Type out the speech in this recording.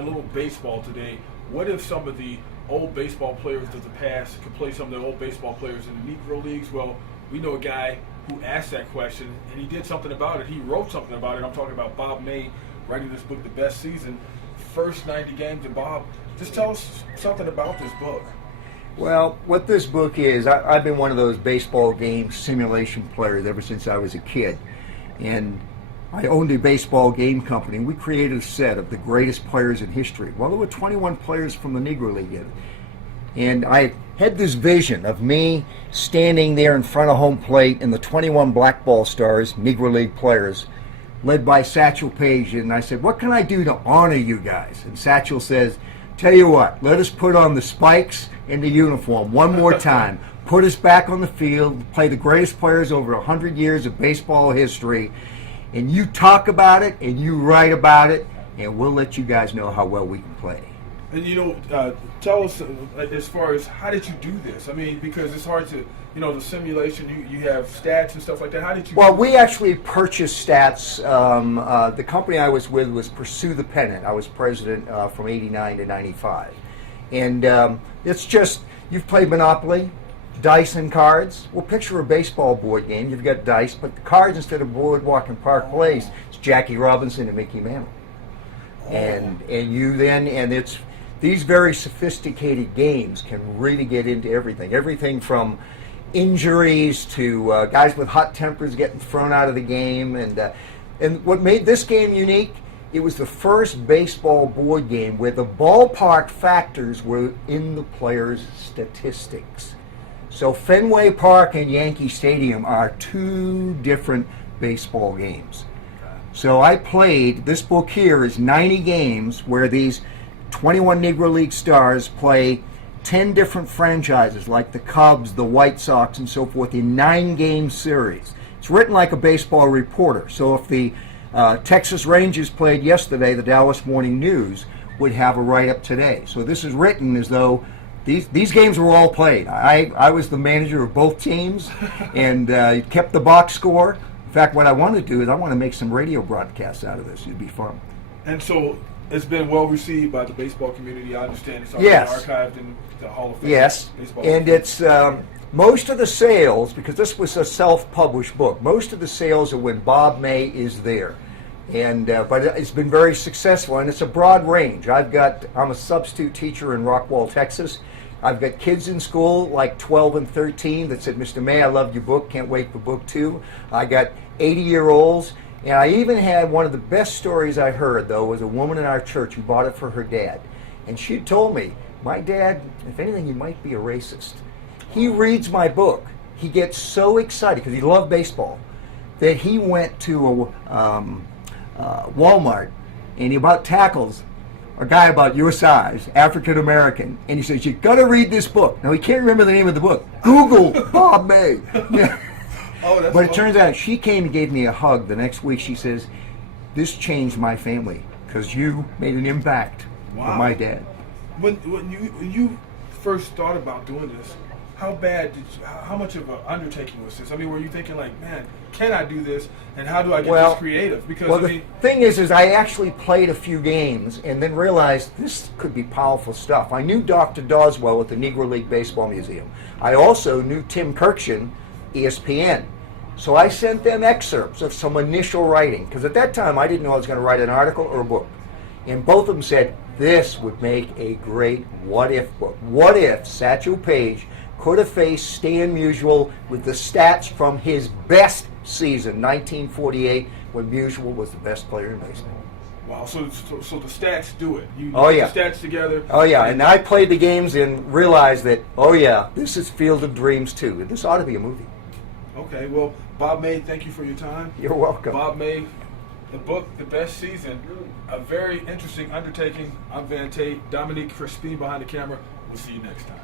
a little baseball today. What if some of the old baseball players of the past could play some of the old baseball players in the Negro Leagues? Well, we know a guy who asked that question, and he did something about it. He wrote something about it. I'm talking about Bob May, writing this book, The Best Season, first 90 games. And Bob, just tell us something about this book. Well, what this book is, I've been one of those baseball game simulation players ever since I was a kid. And I owned a baseball game company. We created a set of the greatest players in history. Well, there were 21 players from the Negro League in it. And I had this vision of me standing there in front of home plate and the 21 black ball stars, Negro League players, led by Satchel Paige. And I said, what can I do to honor you guys? And Satchel says, tell you what, let us put on the spikes and the uniform one more time. Put us back on the field, play the greatest players over 100 years of baseball history, and you talk about it and you write about it, and we'll let you guys know how well we can play. And tell us as far as how did you do this? I mean, because it's hard to, the simulation, you have stats and stuff like that. How did you Well, we actually purchased stats. The company I was with was Pursue the Pennant. I was president from 89 to 95. And it's just, you've played Monopoly, dice and cards. Well, picture a baseball board game. You've got dice, but the cards, instead of Boardwalk and Park Place, it's Jackie Robinson and Mickey Mantle. And it's these very sophisticated games can really get into everything from injuries to guys with hot tempers getting thrown out of the game. And what made this game unique, it was the first baseball board game where the ballpark factors were in the players' statistics. So Fenway Park and Yankee Stadium are two different baseball games. So I played, this book here is 90 games where these 21 Negro League stars play 10 different franchises like the Cubs, the White Sox, and so forth in 9-game series. It's written like a baseball reporter. So if the Texas Rangers played yesterday, the Dallas Morning News would have a write-up today. So this is written as though these games were all played. I was the manager of both teams and kept the box score. In fact, what I want to do is I want to make some radio broadcasts out of this. It'd be fun. And so it's been well received by the baseball community. I understand it's already archived in the Hall of Fame. Yes, and it's most of the sales, because this was a self-published book, most of the sales are when Bob May is there. And but it's been very successful, and it's a broad range. I'm a substitute teacher in Rockwall, Texas. I've got kids in school like 12 and 13 that said, Mr. May, I loved your book, can't wait for book 2. I got 80-year-olds, and I even had one of the best stories I heard, though, was a woman in our church who bought it for her dad. And she told me, my dad, if anything, he might be a racist. He reads my book. He gets so excited, because he loved baseball, that he went to Walmart, and he bought tackles a guy about your size, African American, and he says, you got to read this book. Now, he can't remember the name of the book. Google Bob May. Yeah. But it turns out she came and gave me a hug the next week. She says, this changed my family because you made an impact for my dad. When you first thought about doing this, how much of an undertaking was this? I mean, were you thinking like, man, can I do this? And how do I get this creative? Because the thing is I actually played a few games and then realized this could be powerful stuff. I knew Dr. Doswell at the Negro League Baseball Museum. I also knew Tim Kirkshin, ESPN. So I sent them excerpts of some initial writing, because at that time I didn't know I was going to write an article or a book. And both of them said, this would make a great what-if book. What if Satchel Paige could have faced Stan Musial with the stats from his best season, 1948, when Musial was the best player in baseball. Wow, so the stats do it. You put the stats together. Oh, yeah, and I played the games and realized that, this is Field of Dreams, too. This ought to be a movie. Okay, well, Bob May, thank you for your time. You're welcome. Bob May, the book, The Best Season, a very interesting undertaking. I'm Van Tate, Dominique Crispin behind the camera. We'll see you next time.